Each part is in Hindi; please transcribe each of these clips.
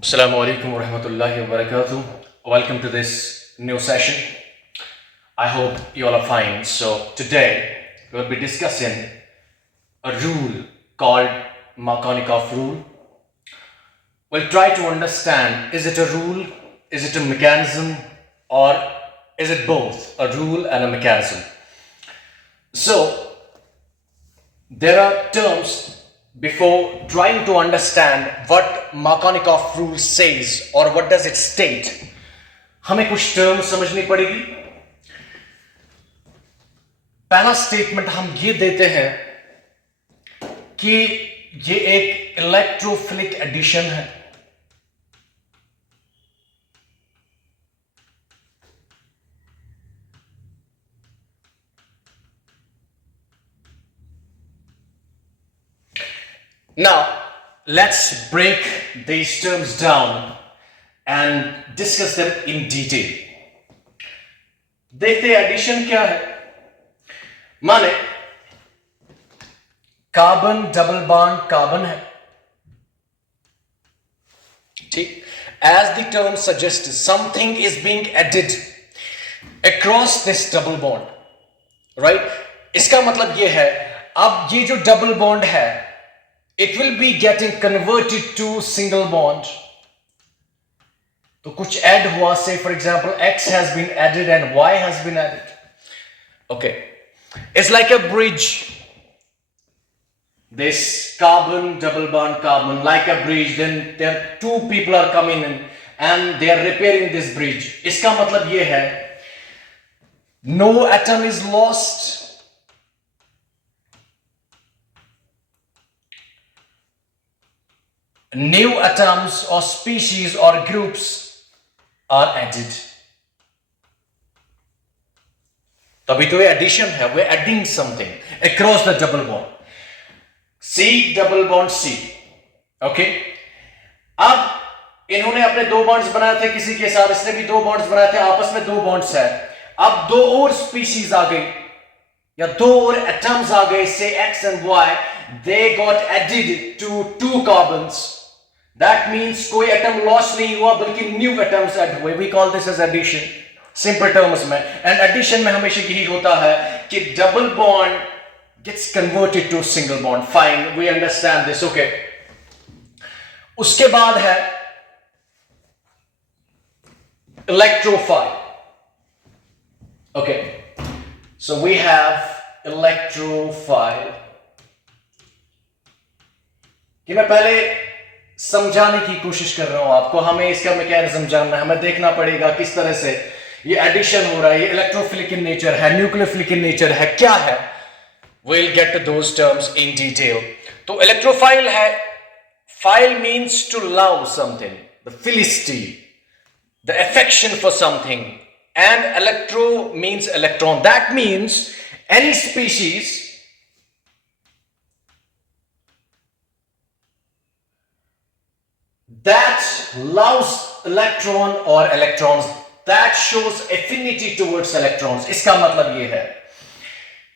Assalamu alaikum wa rahmatullahi wa barakatuh. Welcome to this new session. I hope you all are fine. So, today we'll be discussing a rule called Markovnikov rule. We'll try to understand, is it a rule, is it a mechanism, or is it both a rule and a mechanism? So, there are terms before trying to understand what Markovnikov rule says or what does it state. हमें कुछ टर्म समझनी पड़ेगी. पहला स्टेटमेंट हम ये देते हैं कि ये एक इलेक्ट्रोफिलिक एडिशन है. Now, let's break these terms down and discuss them in detail. देखते हैं एडिशन क्या है. माने कार्बन डबल बॉन्ड कार्बन है, ठीक. As the term suggests, something is being added across this double bond, right? इसका मतलब ये है, अब ये जो डबल बॉन्ड है, it will be getting converted to single bond. तो कुछ ऐड हुआ, say for example X has been added and Y has been added. Okay, it's like a bridge. This carbon double bond carbon, like a bridge. Then there two people are coming in and they are repairing this bridge. इसका मतलब ये है, no atom is lost. New atoms or species or groups are added. तभी तो ये एडिशन है, we're adding something across the double bond. C double bond C. Okay. अब इन्होंने अपने दो बॉन्ड्स बनाए थे किसी के साथ, इसने भी दो बॉन्ड्स बनाए थे, आपस में दो बॉन्ड्स है. अब दो और स्पीशीज आ गई या दो और एटम्स आ गए, say X and Y, they got added to two carbons. That means कोई एटम लॉस नहीं हुआ बल्कि न्यू एटम्स ऐड हुए. We call this as addition, simple terms में. एंड एडिशन में हमेशा यही होता है कि double bond gets converted to single bond. Fine, we understand this. Okay. उसके बाद है electrophile. Okay, so we have electrophile. कि मैं पहले समझाने की कोशिश कर रहा हूं आपको, हमें इसका मैकेनिज्म जानना है, हमें देखना पड़ेगा किस तरह से ये एडिशन हो रहा है, ये इलेक्ट्रोफिलिक इन नेचर है, न्यूक्लियोफिलिक इन नेचर है, क्या है. We'll get to those terms in detail. तो electrophile है, phile means to love something, the philicity, the affection for something, and electro means electron. That means any species that loves electron or electrons, that shows affinity towards electrons. इसका मतलब ये है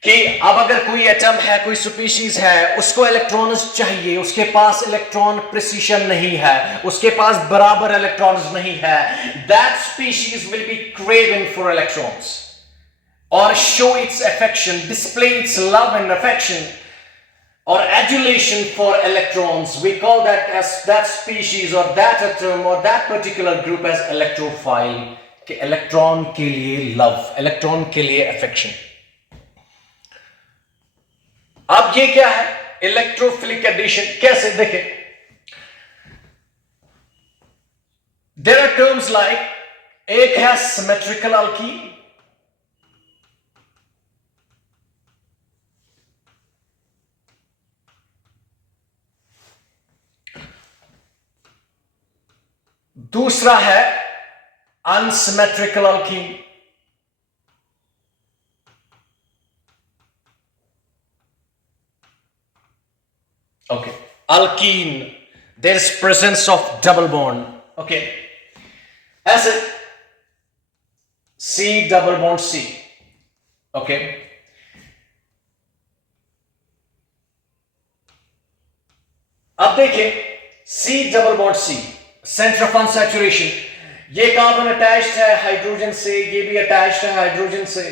कि अब अगर कोई एटम है, कोई स्पीशीज है, उसको इलेक्ट्रॉन्स चाहिए, उसके पास इलेक्ट्रॉन प्रिसिशन नहीं है, उसके पास बराबर इलेक्ट्रॉन्स नहीं है, that species will be craving for electrons or show its affection, display its love and affection or adulation for electrons. We call that as that species or that atom or that particular group as electrophile. कि इलेक्ट्रॉन के लिए लव, इलेक्ट्रॉन के लिए affection. अब ये क्या है इलेक्ट्रोफिलिक एडिशन. कैसे देखें, देयर आर टर्म्स लाइक, एक है सिमेट्रिकल अल्कीन, दूसरा है unsymmetrical alkyne. Okay, alkene, there is presence of double bond. Okay, acid, C double bond C. Okay, अब देखिए C double bond C. Centre of unsaturation, ये कार्बन अटैच्ड है हाइड्रोजन से, ये भी अटैच्ड है हाइड्रोजन से,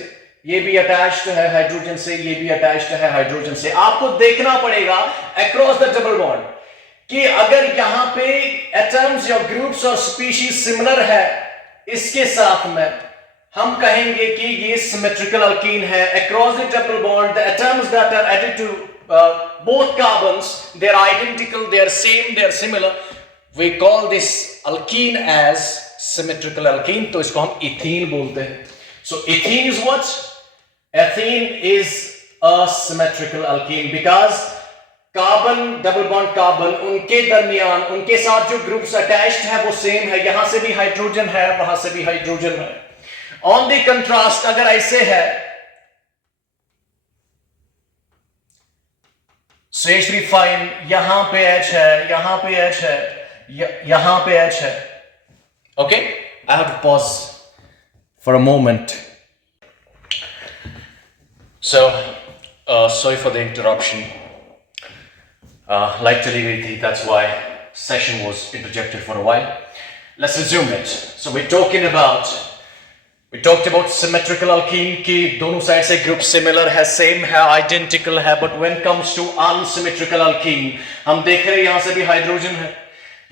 ये भी अटैच्ड है हाइड्रोजन से, ये भी अटैच्ड है हाइड्रोजन से। आपको देखना पड़ेगा अक्रॉस द डबल बॉन्ड कि अगर यहां पे एटम्स या ग्रुप्स और स्पीशीज सिमिलर है, इसके साथ में हम कहेंगे कि ये सिमेट्रिकल अल्कीन है। Across the double bond the atoms that are added to both carbons, they are identical, they are same, they are similar, we call this alkene as symmetrical alkene, तो इसको हम ethene बोलते हैं। So ethene is what? Ethene is a symmetrical alkene because carbon double bond carbon उनके दरमियान उनके साथ जो ग्रुप्स अटैच्ड है वो सेम है, यहां से भी हाइड्रोजन है, वहां से भी हाइड्रोजन है। ऑन द कंट्रास्ट अगर ऐसे है CH3 फाइन, यहां पे H है, यहां पे H है, यहां पे H है। Okay, I have to pause for a moment. So sorry for the interruption, light चली गई थी, that's why session was interjected for a while. Let's resume it. So we talked about symmetrical alkene कि दोनों साइड से ग्रुप सिमिलर है, सेम है, आइडेंटिकल है, but when comes to unsymmetrical alkene हम देख रहे हैं यहां से भी हाइड्रोजन है,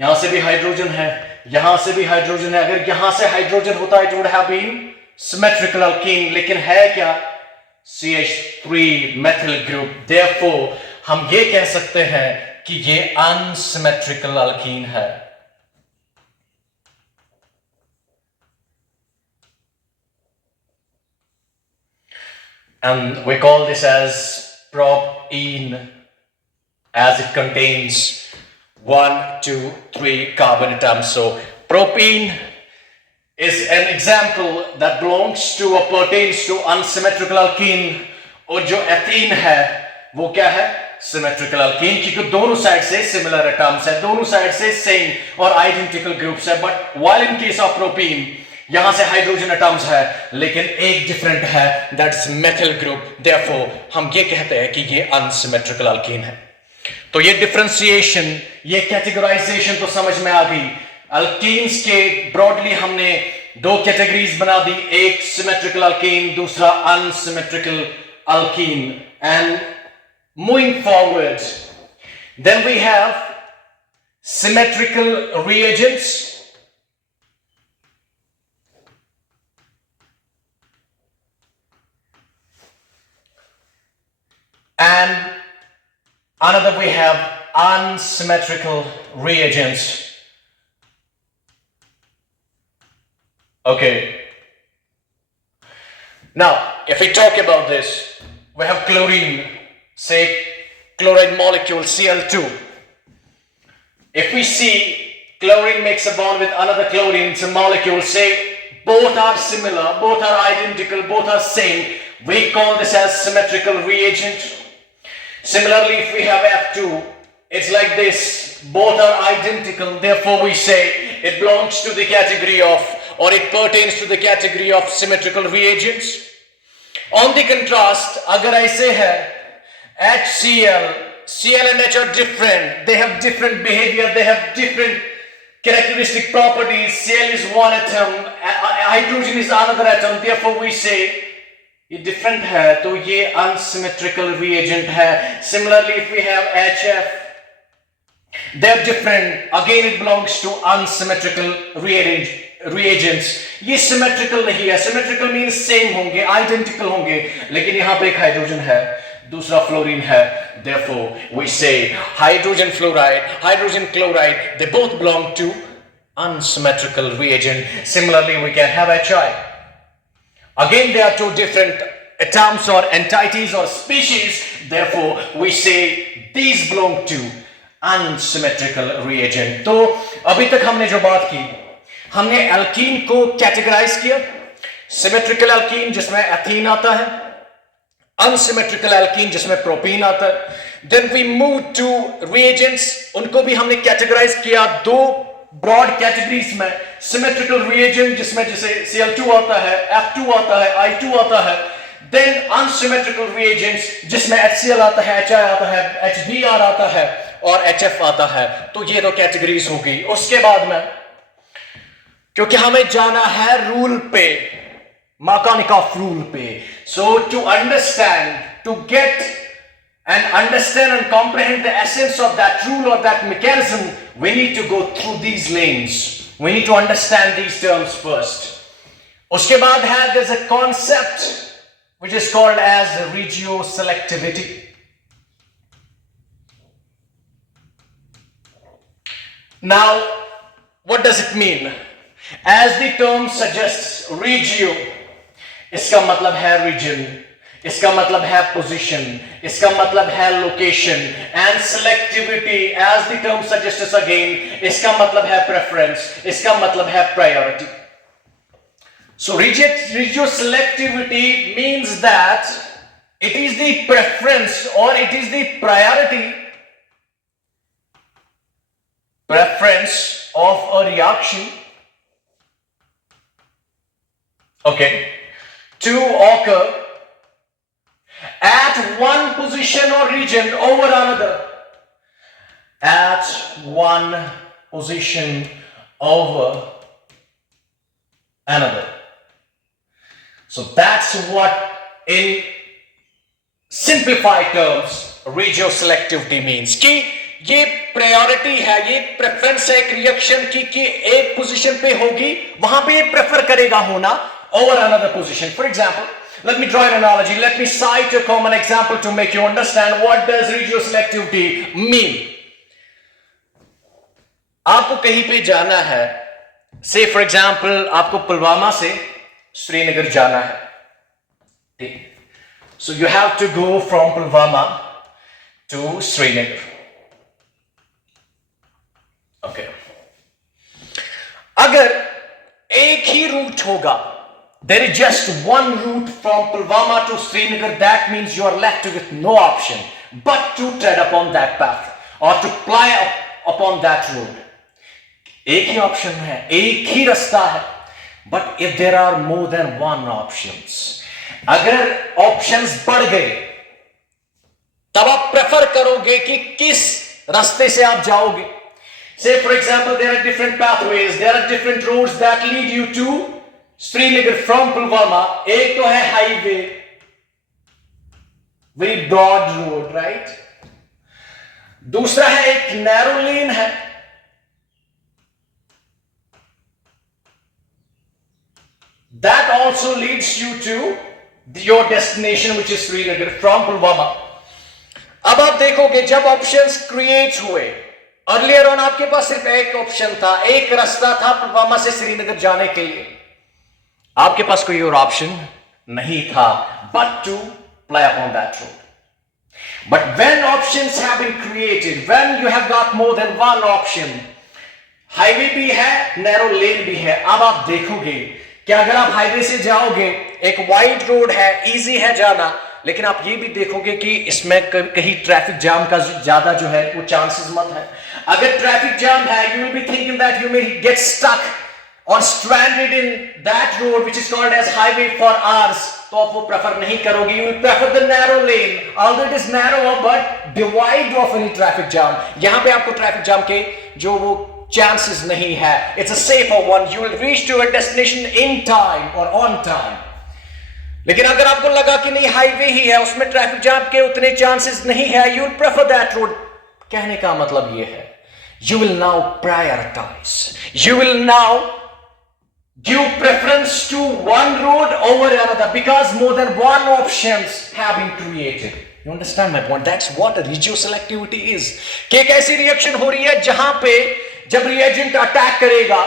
यहां से भी हाइड्रोजन है, यहां से भी हाइड्रोजन है। अगर यहां से हाइड्रोजन होता it would have been symmetrical alkene, लेकिन है क्या? CH3 methyl group. देयरफॉर हम ये कह सकते हैं कि ये अनसिमेट्रिकल अल्कीन है। And we call this as propene as it contains 1, 2, 3 carbon atoms. So propene is an example that belongs to or pertains to unsymmetrical alkene, और जो ethene है वो क्या है? Symmetrical alkene, क्योंकि दोनों साइड से similar atoms है, दोनों साइड से same और identical groups है। But while in case of propene यहां से हाइड्रोजन एटम्स है लेकिन एक डिफरेंट है, दैट्स मेथिल ग्रुप। देयरफॉर हम ये कहते हैं कि ये अनसिमेट्रिकल अल्कीन है। तो ये डिफरेंशिएशन, ये कैटेगराइजेशन तो समझ में आ गई। अल्कीन्स के ब्रॉडली हमने दो कैटेगरीज बना दी, एक सिमेट्रिकल अल्कीन, दूसरा unsymmetrical alkene. And moving forward, then we have symmetrical reagents and another we have unsymmetrical reagents. Okay, now if we talk about this, we have chlorine, say chloride molecule Cl2. If we see chlorine makes a bond with another chlorine, it's a molecule, say both are similar, both are identical, both are same, we call this as symmetrical reagent. Similarly, if we have F2, it's like this, both are identical, therefore we say it belongs to the category of, or it pertains to the category of symmetrical reagents. On the contrast, agar aise hai, HCl, Cl and H are different, they have different behavior, they have different characteristic properties. Cl is one atom, hydrogen is another atom, therefore we say ये डिफरेंट है, तो ये अनसिमेट्रिकल रिएजेंट है। Similarly if we have HF, they are different, again it belongs to unsymmetrical reagents. ये सिमेट्रिकल नहीं है, सिमेट्रिकल मींस सेम होंगे, आइडेंटिकल होंगे, लेकिन यहां पे एक हाइड्रोजन है, दूसरा फ्लोरीन है, therefore we say hydrogen fluoride, hydrogen chloride, they both belong to unsymmetrical reagent. Similarly we can have HI. Again, they are two different atoms or entities or species, therefore we say these belong to unsymmetrical reagent. तो अभी तक हमने जो बात की, हमने अल्कीन को कैटेगराइज किया, सिमेट्रिकल अल्कीन जिसमें एथीन आता है, अनसिमेट्रिकल अल्कीन जिसमें प्रोपीन आता है। Then we move to reagents, उनको भी हमने कैटेगराइज किया दो ब्रॉड कैटेगरीज में, सिमेट्रिकल रिएजेंट जिसमें जैसे Cl2 आता है, F2 आता है, I2 आता है, देन अनसिमेट्रिकल रिएजेंट्स जिसमें HCl आता है, HI आता है, HBr आता है, और HF आता है, तो ये तो कैटेगरीज होगी। उसके बाद में, क्योंकि हमें जाना है रूल पे, Markovnikov rule पे, so to understand, to get and understand and comprehend the essence of that rule or that mechanism, we need to go through these lanes. We need to understand these terms first. उसके बाद है, there's a concept which is called as regioselectivity. Now, what does it mean? As the term suggests, regio, इसका मतलब है रीजन, इसका मतलब है पोजीशन, इसका मतलब है location, and selectivity as the term suggests again, इसका मतलब है प्रेफरेंस, इसका मतलब है priority. So regioselectivity means that it is the preference or it is the preference of a reaction, okay, to occur at one position or region over another, at one position over another. So that's what in simplified terms regioselectivity means, कि ये प्रायोरिटी है, ये प्रेफरेंस है एक रिएक्शन की कि एक पोजीशन पे होगी, वहां पे ये प्रेफर करेगा होना over another position. For example, let me draw an analogy. Let me cite a common example to make you understand what does regioselectivity mean. आपको कहीं पे जाना है, say for example आपको पुलवामा से श्रीनगर जाना है, ठीक? So you have to go from Pulwama to Srinagar. Okay. अगर एक ही रूट होगा, there is just one route from Pulwama to Srinagar, that means you are left with no option but to tread upon that path or to ply upon that road. एक ही ऑप्शन है, एक ही रास्ता है, but if there are more than one options, अगर ऑप्शंस बढ़ गए, तब आप प्रेफर करोगे कि किस रास्ते से आप जाओगे. Say for example, there are different pathways, there are different roads that lead you to Srinagar from Pulwama. एक तो है highway, very broad road, right? दूसरा है एक नैरो लेन है. That also leads you to your destination, which is Srinagar from Pulwama. अब आप देखोगे जब ऑप्शंस क्रिएट हुए, अर्लियर ऑन आपके पास सिर्फ एक ऑप्शन था, एक रास्ता था पुलवामा से श्रीनगर जाने के लिए, आपके पास कोई और ऑप्शन नहीं था but to play upon that road. But when options have been created, when you have got more than one option, highway भी है, नैरो लेन भी है, अब आप देखोगे कि अगर आप हाईवे से जाओगे, एक वाइड रोड है, इजी है जाना, लेकिन आप ये भी देखोगे कि इसमें कहीं ट्रैफिक जाम का ज्यादा जो है वो चांसेस मत है. अगर ट्रैफिक जाम है, you will be thinking that you may get stuck or stranded in that road which is called as highway for hours, तो आप वो प्रेफर नहीं करोगे. You will prefer the narrow lane, although it is narrower but devoid of any traffic jam. यहाँ पे आपको ट्रैफिक जाम के जो वो chances नहीं है. It's a safer one. You will reach to a destination in time or on time. लेकिन अगर आपको लगा कि नहीं हाईवे ही है, उसमें ट्रैफिक जाम के उतने चांसेस नहीं है, you will prefer that road. कहने का मतलब ये है, you will now prioritize. You will now give preference to one road over another because more than one options have been created. You understand my point? That's what regioselectivity is. कि एक ऐसी रिएक्शन हो रही है जहां पे जब रिएजेंट अटैक करेगा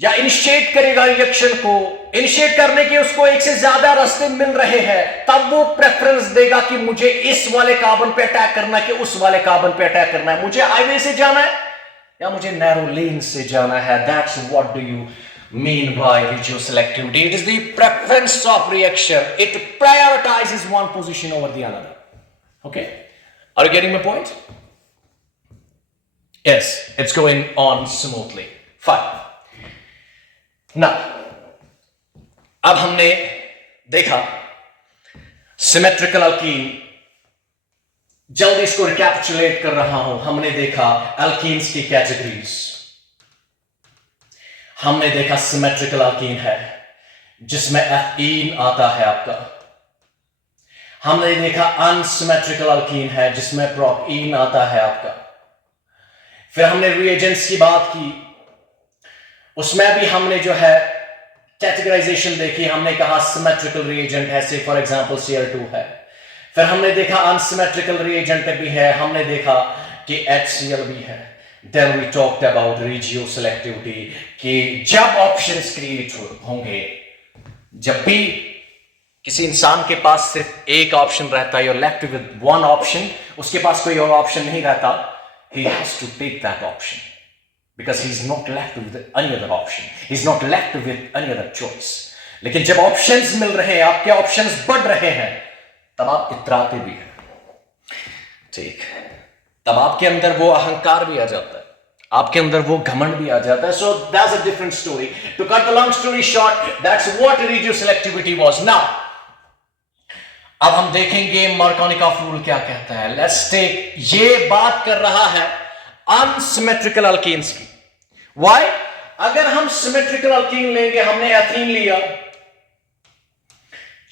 या इनिशिएट करेगा रिएक्शन को, इनिशिएट करने के उसको एक से ज्यादा रास्ते मिल रहे हैं, तब वो प्रेफरेंस देगा कि मुझे इस वाले कार्बन पे अटैक करना है कि उस वाले कार्बन पे अटैक करना है, मुझे हाईवे से जाना है या मुझे नैरो लेन से जाना है. That's what do you mean by regioselectivity. It is the preference of reaction. It prioritizes one position over the another. Okay, are you getting my point? Yes, it's going on smoothly. Fine. Now, अब हमने देखा सिमेट्रिकल अल्कीन जल्दी इसको रिकैपिचुलेट कर रहा हूं। हमने देखा एल्कीन्स की कैटेगरीज, हमने देखा सिमेट्रिकल एल्कीन है जिसमें एथीन आता है आपका। हमने देखा अनसिमेट्रिकल एल्कीन है जिसमें प्रोपीन आता है आपका। फिर हमने रिएजेंट्स की बात की, उसमें भी हमने जो है कैटेगराइजेशन देखी। हमने कहा सिमेट्रिकल रिएजेंट है, से फॉर एग्जांपल Cl2 है। फिर हमने देखा अनसिमेट्रिकल रिएजेंट भी है, हमने देखा कि HCl भी है। Then we talked about regio selectivity, कि जब ऑप्शंस क्रिएट होंगे, जब भी किसी इंसान के पास सिर्फ एक ऑप्शन रहता है, you're left with one option, उसके पास कोई और ऑप्शन नहीं रहता, he has to take that option because he's not left with any other option, he's not left with any other choice. लेकिन जब ऑप्शंस मिल रहे हैं, आपके ऑप्शंस बढ़ रहे हैं, तब आप इतराते भी हैं, ठीक, तब आपके अंदर वो अहंकार भी आ जाता है, आपके अंदर वो घमंड भी आ जाता है. So that's a different story. To cut the long story short, that's what regioselectivity was. Now अब हम देखेंगे मार्कोनिकॉफ रूल क्या कहता है. लेट्स टेक, ये बात कर रहा है अनसिमेट्रिकल अल्कीन्स की. व्हाई? अगर हम सिमेट्रिकल अल्कीन लेंगे, हमने एथीन लिया,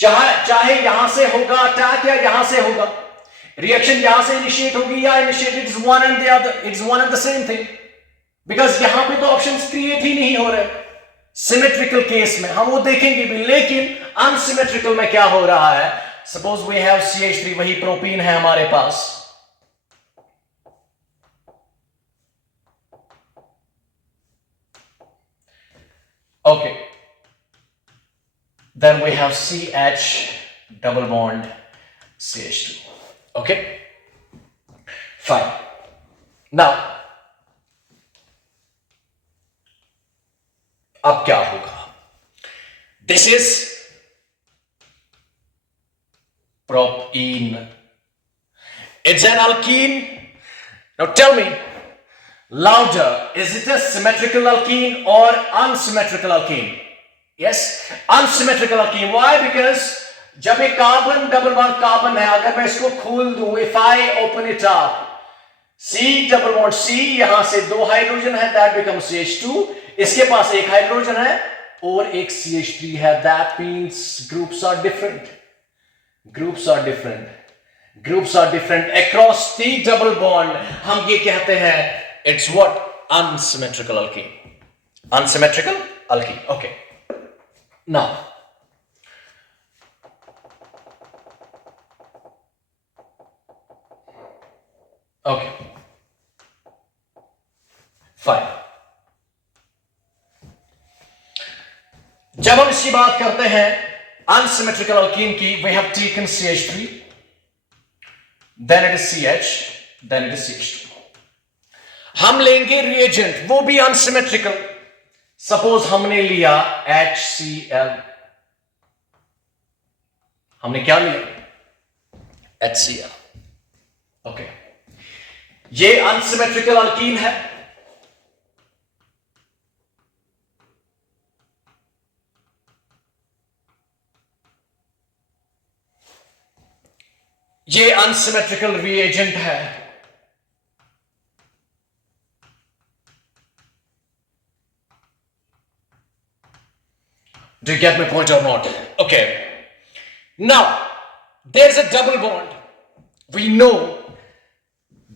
चाहे यहां से होगा अटैक या यहां से होगा, रिएक्शन यहां से इनिशिएट होगी या initiate, it is one and the other, it is one and the same thing, because यहां पे तो ऑप्शंस क्रिएट ही नहीं हो रहे. सिमेट्रिकल केस में हम वो देखेंगे भी, लेकिन अनसिमेट्रिकल में क्या हो रहा है. सपोज वी हैव CH3, वही प्रोपीन है हमारे पास, okay, then we have CH double bond CH2, okay, fine. Now अब क्या होगा. This is propene, it's an alkene. Now tell me louder, is it a symmetrical alkene or unsymmetrical alkene? Yes, unsymmetrical alkene. Why? Because जब एक कार्बन डबल बॉन्ड कार्बन है, अगर मैं इसको खोल दूं, if I open it up, C double bond C, यहां से दो हाइड्रोजन है, that becomes CH2, इसके पास एक हाइड्रोजन है और एक CH3 है, that means groups are different, groups are different, groups are different across the double bond. हम ये कहते हैं it's what? Unsymmetrical alkene. Unsymmetrical alkene. Okay. Now, okay, fine. जब हम इसकी बात करते हैं unsymmetrical alkene की, we have taken CH3, then it is CH, then it is CH2. हम लेंगे रिएजेंट, वो भी अनसिमेट्रिकल. सपोज हमने लिया HCl, हमने क्या लिया? HCl, ओके, ये अनसिमेट्रिकल अल्कीन है. ये अनसिमेट्रिकल रिएजेंट है. Do you get my point or not? Okay. Now, there's a double bond. We know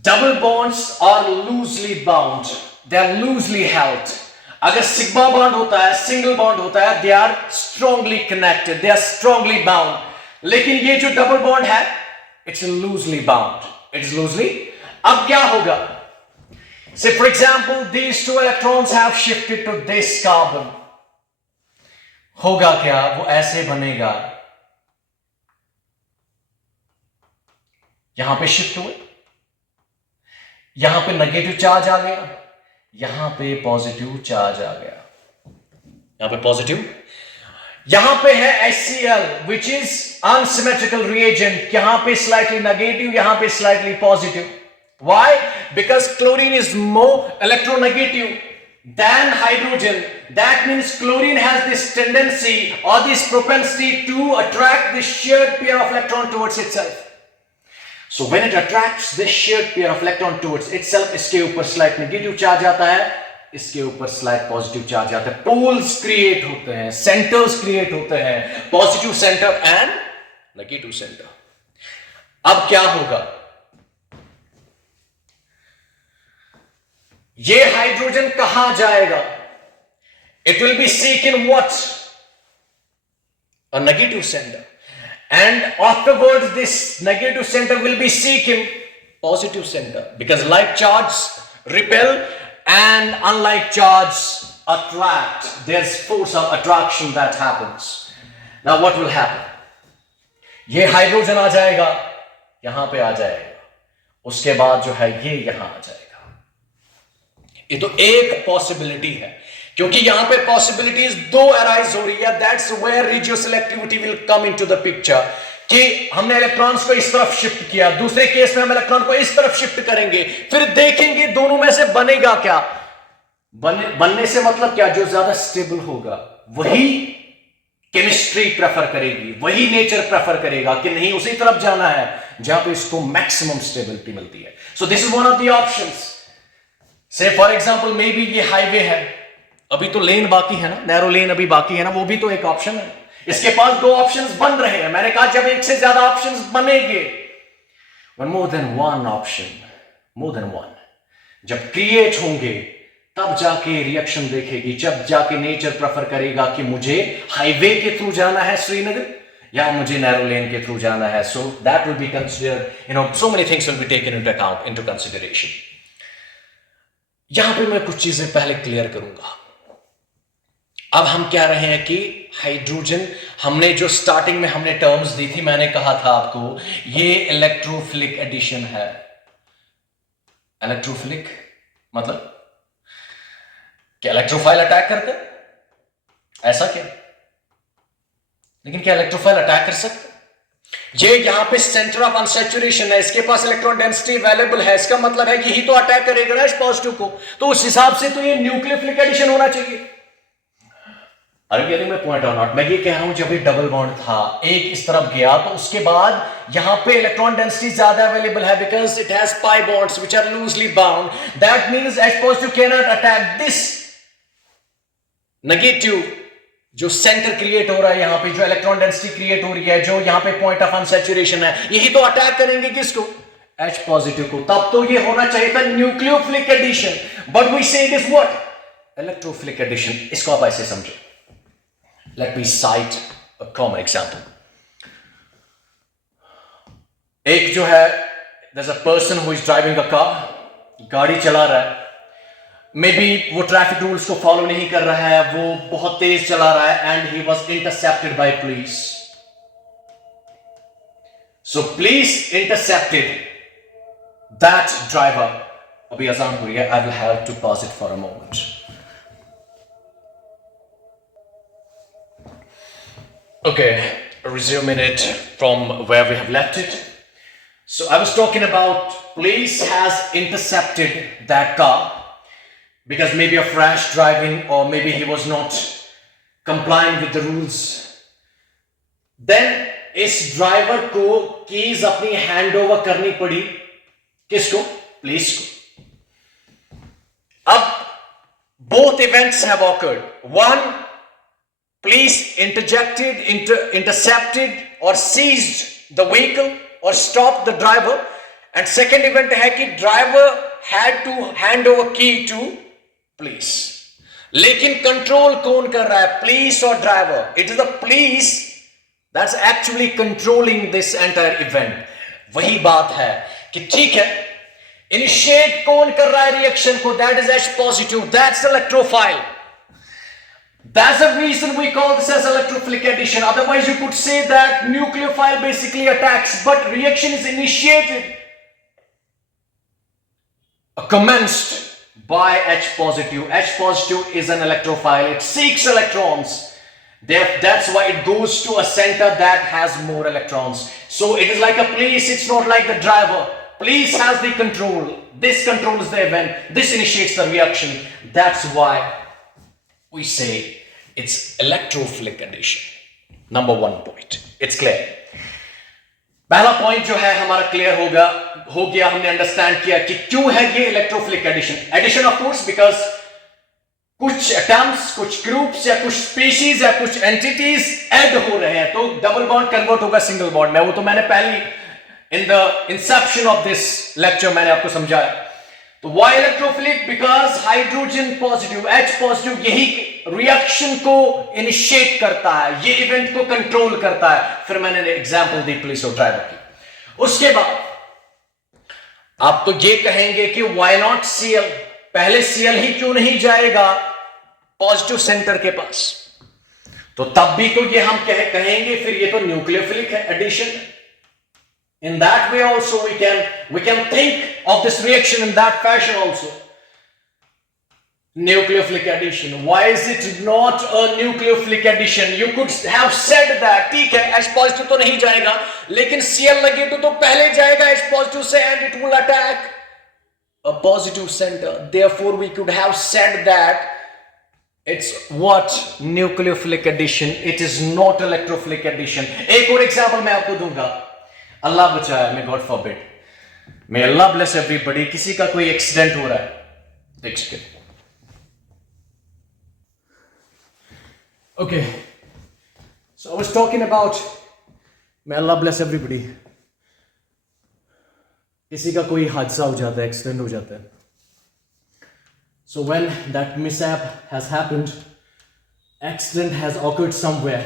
double bonds are loosely bound. They are loosely held. अगर सिग्मा बॉन्ड होता है, सिंगल बॉन्ड होता है, they are strongly connected. They are strongly bound. लेकिन ये जो डबल बॉन्ड है, it's loosely bound. It is loosely. अब क्या होगा? Say for example, these two electrons have shifted to this carbon. होगा क्या? वो ऐसे बनेगा, यहां पे शिफ्ट हुए, यहां पे नेगेटिव चार्ज आ गया, यहां पे पॉजिटिव चार्ज आ गया, यहां पे पॉजिटिव, यहां पे है HCl which is unsymmetrical reagent, यहां पे slightly negative, यहां पे slightly positive. Why? Because chlorine is more electronegative than hydrogen. That means chlorine has this tendency or this propensity to attract this shared pair of electron towards itself. So when it attracts this shared pair of electron towards itself, इसके ऊपर स्लाइट नेगेटिव चार्ज आता है, इसके ऊपर स्लाइट पॉजिटिव चार्ज आता है, पोल्स क्रिएट होते हैं, सेंटर्स क्रिएट होते हैं, positive centre and negative centre. अब क्या होगा? ये हाइड्रोजन कहां जाएगा? It will be seeking what? A negative center. And afterwards this negative center will be seeking positive center, because like charge repel and unlike charge attract. There's force of attraction that happens. Now what will happen? ये हाइड्रोजन आ जाएगा, यहां पे आ जाएगा, उसके बाद जो है ये यहां आ जाएगा. ये तो एक पॉसिबिलिटी है, क्योंकि यहां पे पॉसिबिलिटीज दो अराइज हो रही है. That's where radioselectivity will come into the picture, कि हमने इलेक्ट्रॉन्स को इस तरफ शिफ्ट किया, दूसरे केस में हम इलेक्ट्रॉन को इस तरफ शिफ्ट करेंगे, फिर देखेंगे दोनों में से बनेगा क्या. बनने से मतलब क्या? जो ज्यादा स्टेबल होगा वही केमिस्ट्री प्रेफर करेगी, वही नेचर प्रेफर करेगा कि नहीं उसी तरफ जाना है जहां पे इसको मैक्सिमम स्टेबिलिटी मिलती है. So this is one of the options. से फॉर एग्जांपल मे बी ये हाईवे है, अभी तो लेन बाकी है ना, नैरो लेन अभी बाकी है ना, वो भी तो एक ऑप्शन है. इसके पास दो ऑप्शंस बन रहे हैं. मैंने कहा जब एक से ज्यादा ऑप्शंस बनेंगे, when more than one option, more than one, जब क्रिएट होंगे तब जाके रिएक्शन देखेगी, जब जाके नेचर प्रेफर करेगा कि मुझे हाईवे के थ्रू जाना है श्रीनगर या मुझे नैरो लेन के थ्रू जाना है. So that will be considered, so many things will be taken into account, into consideration. यहां पे मैं कुछ चीजें पहले क्लियर करूंगा. अब हम कह रहे हैं कि हाइड्रोजन, हमने जो स्टार्टिंग में हमने टर्म्स दी थी, मैंने कहा था आपको ये इलेक्ट्रोफिलिक एडिशन है. इलेक्ट्रोफिलिक मतलब क्या? इलेक्ट्रोफाइल अटैक करते, ऐसा क्या? लेकिन क्या इलेक्ट्रोफाइल अटैक कर सकते? ये यहां पे सेंटर ऑफ अनसैचुरेशन है, इसके पास इलेक्ट्रॉन डेंसिटी अवेलेबल है, इसका मतलब है यही तो अटैक करेगा ना इस पॉजिटिव को. तो उस हिसाब से तो ये न्यूक्लियोफिलिक एडिशन होना चाहिए. अरे गेटिंग माय पॉइंट और नॉट? मैं ये कह रहा हूं जब ये डबल बॉन्ड था, एक इस तरफ गया, तो उसके बाद यहां पे इलेक्ट्रॉन डेंसिटी ज्यादा अवेलेबल है, because it has pi bonds which are loosely bound. That means H positive can not attack this negative जो सेंटर क्रिएट हो रहा है, यहां पे जो इलेक्ट्रॉन डेंसिटी क्रिएट हो रही है, जो यहां पे पॉइंट ऑफ अनसैचुरेशन है, यही तो अटैक करेंगे किसको? H पॉजिटिव को. तब तो ये होना चाहिए था nucleophilic addition, but we say it is what? Electrophilic addition. इसको आप ऐसे समझो. Let me cite a common example. एक जो है, there's a person who is driving a car, गाड़ी चला रहा है, मे बी वो ट्रैफिक रूल्स को फॉलो नहीं कर रहा है, वो बहुत तेज चला रहा है, and he was intercepted by police. So police intercepted that driver. अभी आसान हो रही है, I will have to pause it for a moment. Okay, resuming it from where we have left it. So I was talking about police has intercepted that car because maybe of rash driving, or maybe he was not complying with the rules. Then इस ड्राइवर को कीज अपनी हैंड ओवर करनी पड़ी किसको? पुलिस को. अब both events have occurred. One, police intercepted or seized the vehicle or stopped the driver, and second event है कि driver had to hand over key to police. लेकिन कंट्रोल कौन कर रहा है? police और driver? It is the police that's actually controlling this entire event. वही बात है कि ठीक है, इनिशिएट कौन कर रहा है रिएक्शन को? that is H positive, that's electrophile. That's the reason we call this as electrophilic addition. Otherwise you could say that nucleophile basically attacks, but reaction is initiated, commenced by H positive. H positive is an electrophile. It seeks electrons. That's why it goes to a center that has more electrons. So it is like a police, it's not like the driver. Police has the control. This controls the event. This initiates the reaction. That's why we say it's electrophilic addition. Number one point. It's clear. पहला पॉइंट जो है हमारा क्लियर हो गया, हमने अंडरस्टैंड किया कि क्यों है ये electrophilic addition of course because कुछ एटम्स, कुछ ग्रुप्स या कुछ स्पीशीज या कुछ एंटिटीज ऐड हो रहे हैं तो डबल बॉन्ड कन्वर्ट होगा सिंगल बॉन्ड में। वो तो मैंने पहली in the inception of this lecture मैंने आपको समझाया। तो why electrophilic because hydrogen positive, H positive यही रिएक्शन को इनिशिएट करता है, ये इवेंट को कंट्रोल करता है। फिर मैंने एग्जांपल दी पुलिस और ड्राइवर की। उसके बाद आप तो ये कहेंगे कि वाई नॉट Cl, पहले Cl ही क्यों नहीं जाएगा पॉजिटिव सेंटर के पास? तो तब भी तो ये हम कहेंगे फिर ये तो न्यूक्लियोफिलिक है addition. In that way also we can think of this reaction in that fashion also. Nucleophilic addition. Why is it not a nucleophilic addition? You could have said that ठीक है H positive तो नहीं जाएगा लेकिन Cl negative तो पहले जाएगा H positive से and it will attack a positive center. Therefore we could have said that it's what? Nucleophilic addition. It is not electrophilic addition. एक और एग्जाम्पल मैं आपको दूंगा। अल्लाह बचाए, may God forbid, may Allah bless everybody, किसी का कोई एक्सीडेंट हो रहा है, देखिए। Okay, so I was talking about may Allah bless everybody, किसी का कोई हादसा हो जाता है, एक्सीडेंट हो जाता है। So when that mishap has happened, accident has occurred somewhere,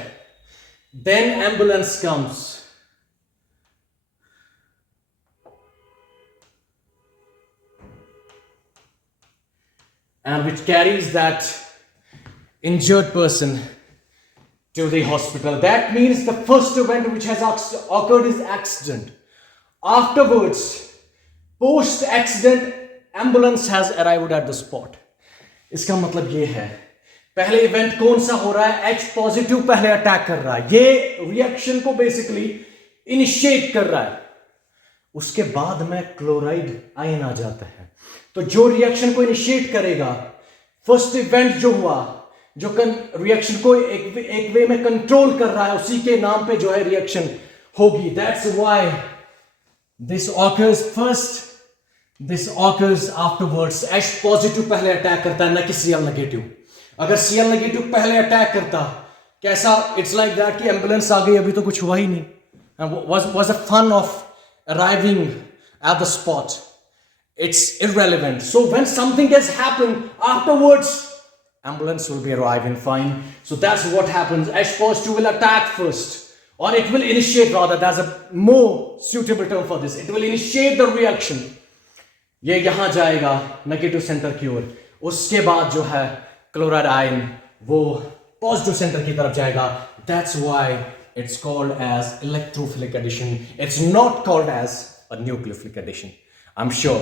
then ambulance comes. And which carries that injured person to the hospital. That means the first event which has occurred is accident. Afterwards, post accident, ambulance has arrived at the spot. इसका मतलब ये है पहले इवेंट कौन सा हो रहा है? H पॉजिटिव पहले अटैक कर रहा है, ये रिएक्शन को बेसिकली इनिशिएट कर रहा है। उसके बाद में क्लोराइड आयन आ जाता है। तो जो रिएक्शन को इनिशिएट करेगा, फर्स्ट इवेंट जो हुआ, जो रिएक्शन को एक वे में कंट्रोल कर रहा है, उसी के नाम पे जो है रिएक्शन होगी। That's why this occurs first, this occurs afterwards. H positive पहले अटैक करता है, ना कि Cl नेगेटिव। अगर Cl नेगेटिव पहले अटैक करता, कैसा? इट्स लाइक दैट कि एम्बुलेंस आ गई, अभी तो कुछ हुआ ही नहीं। was the fun of arriving at the spot? It's irrelevant. So when something has happened afterwards, ambulance will be arriving fine. So that's what happens. H positive will attack first, or it will initiate, rather, there's a more suitable term for this. It will initiate the reaction. ये यहाँ जाएगा नेगेटिव सेंटर की ओर, उसके बाद जो है क्लोराइड आयन वो पॉजिटिव सेंटर की तरफ जाएगा। That's why it's called as electrophilic addition. It's not called as a nucleophilic addition. I'm sure